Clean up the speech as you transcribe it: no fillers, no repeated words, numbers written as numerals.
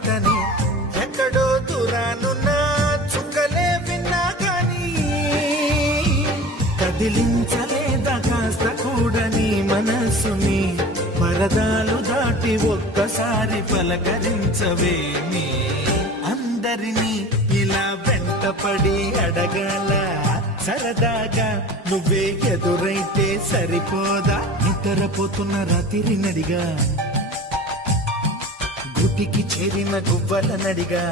మాటని ఎక్కడో దూరానున్న చుక్కలే విన్నా కానీ కదిలించలేదా కాస్త కూడా నీ మనసుని పరదాలు దాటి ఒక్కసారి పలకరించవేమి అందరినీ ఇలా వెంటపడి అడగాల సరదాగా నువ్వే ఎదురైతే సరిపోదా నిద్రపోతున్న రాత్రి నడిగా గుటికి చేరిన గువ్వల నడిగా